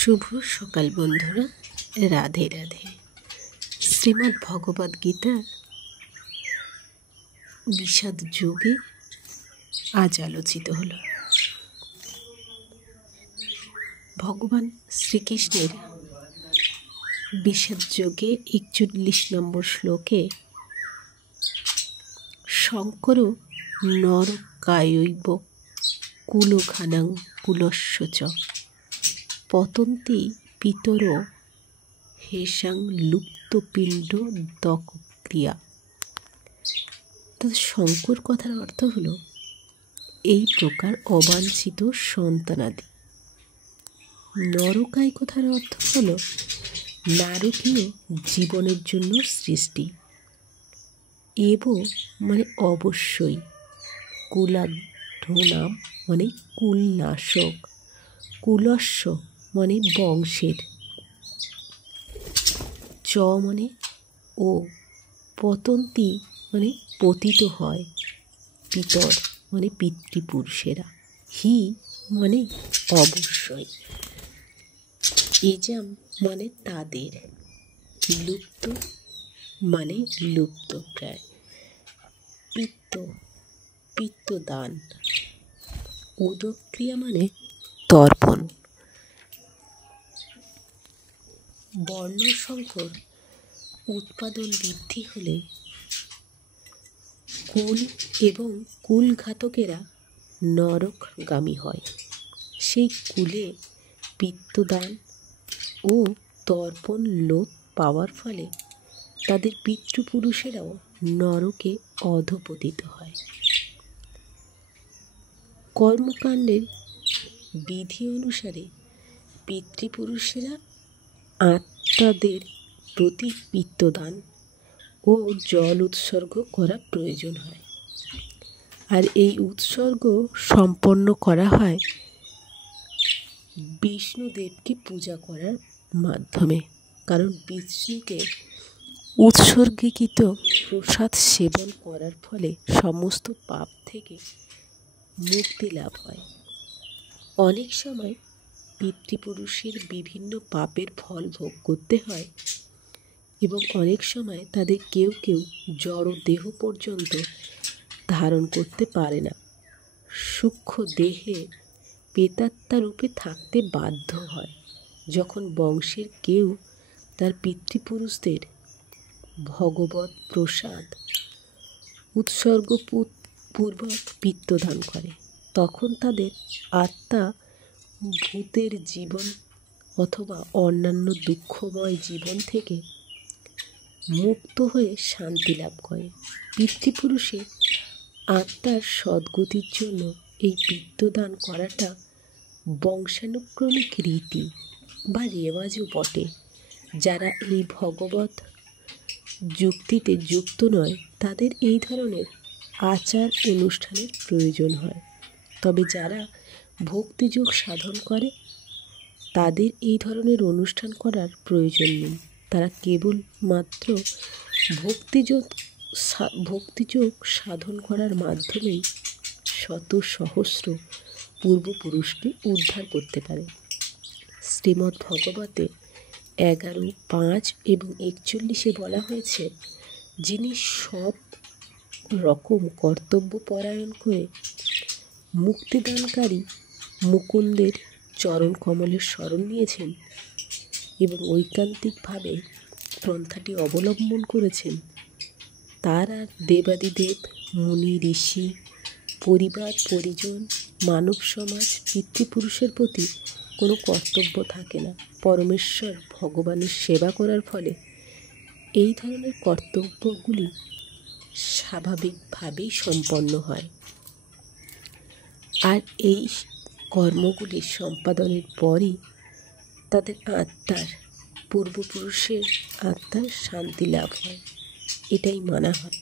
শুভ সকাল বন্ধুরা, রাধে রাধে। শ্রীমদ্ ভগবদ গীতার বিষাদ যোগে আজ আলোচিত হল। ভগবান শ্রীকৃষ্ণের বিষাদ যোগে 41 নম্বর শ্লোকে শঙ্কর নরকায়ৈব কুলঘানাং কুলস্য চ পতন্তি পিতর হেসাং লুপ্তপিণ্ড দক্রিয়া। তো শঙ্কর কথার অর্থ হলো এই প্রকার অবাঞ্ছিত সন্তানাদি। নরকায় কথার অর্থ হলো নারকীয় জীবনের জন্য সৃষ্টি। এব মানে অবশ্যই, কুলাধনাম মানে কুলনাশক, কুলস্য মানে বংশের, চ মানে ও, পতন্তি মানে পতিত হয়, পিতর মানে পিতৃপুরুষেরা, হি মানে অবশ্যই, এজাম মানে তাদের, লুপ্ত মানে লুপ্ত প্রায়, পিত্তদান, উদক্রিয়া মানে তর্পণ। বর্ণসংকর উৎপাদন বৃদ্ধি হলে কুল এবং কুলঘাতকেরা নরকগামী হয়। সেই কুলে পিত্তদান ও তর্পণ লোপ পাওয়ার ফলে তাদের পিতৃপুরুষেরাও নরকে অধঃপতিত হয়। কর্মকাণ্ডের বিধি অনুসারে পিতৃপুরুষেরা আত্মাদের প্রতি পিত্তদান ও জল উৎসর্গ করা প্রয়োজন হয়। আর এই উৎসর্গ সম্পন্ন করা হয় বিষ্ণুদেবকে পূজা করার মাধ্যমে, কারণ বিষ্ণুকে উৎসর্গীকৃত প্রসাদ সেবন করার ফলে সমস্ত পাপ থেকে মুক্তি লাভ হয়। অনেক সময় পিতৃপুরুষের বিভিন্ন পাপের ফল ভোগ করতে হয় এবং অনেক সময় তাদের কেউ কেউ জড় দেহ পর্যন্ত ধারণ করতে পারে না, সূক্ষ্ম দেহে প্রেতাত্মা রূপে থাকতে বাধ্য হয়। যখন বংশের কেউ তার পিতৃপুরুষদের ভগবত প্রসাদ উৎসর্গপূর্বক পিত্তদান করে, তখন তাদের আত্মা ভূতের জীবন অথবা অন্যান্য দুঃখময় জীবন থেকে মুক্ত হয়ে শান্তি লাভ করে। পিতৃপুরুষের আত্মার সদ্গতির জন্য এই পিত্তদান করাটা বংশানুক্রমিক রীতি বা রেওয়াজও বটে। যারা এই ভগবত যুক্তিতে যুক্ত নয় তাদের এই ধরনের আচার অনুষ্ঠানের প্রয়োজন হয়। তবে যারা ভক্তিযোগ সাধন করে তাদের এই ধরনের অনুষ্ঠান করার প্রয়োজন নেই। তারা কেবলমাত্র ভক্তিযোগ সাধন করার মাধ্যমেই শত সহস্র পূর্বপুরুষকে উদ্ধার করতে পারে। শ্রীমদ্ ভগবতে 11, 5 এবং 41 বলা হয়েছে, যিনি সব রকম কর্তব্য পরায়ণ করে মুক্তিদানকারী মুকুন্দের চরণ কমলের শরণ নিয়েছেন এবং ঐকান্তিকভাবে পন্থাটি অবলম্বন করেছেন, তার আর দেবাদিদেব, মুনি, ঋষি, পরিবার, পরিজন, মানব সমাজ, পিতৃপুরুষের প্রতি কোনো কর্তব্য থাকে না। পরমেশ্বর ভগবানের সেবা করার ফলে এই ধরনের কর্তব্যগুলি স্বাভাবিকভাবেই সম্পন্ন হয়। আর এই কর্মগুলি সম্পাদনের পরই তাদের আত্মার, পূর্বপুরুষের আত্মার শান্তি লাভ হয়, এটাই মানা হয়।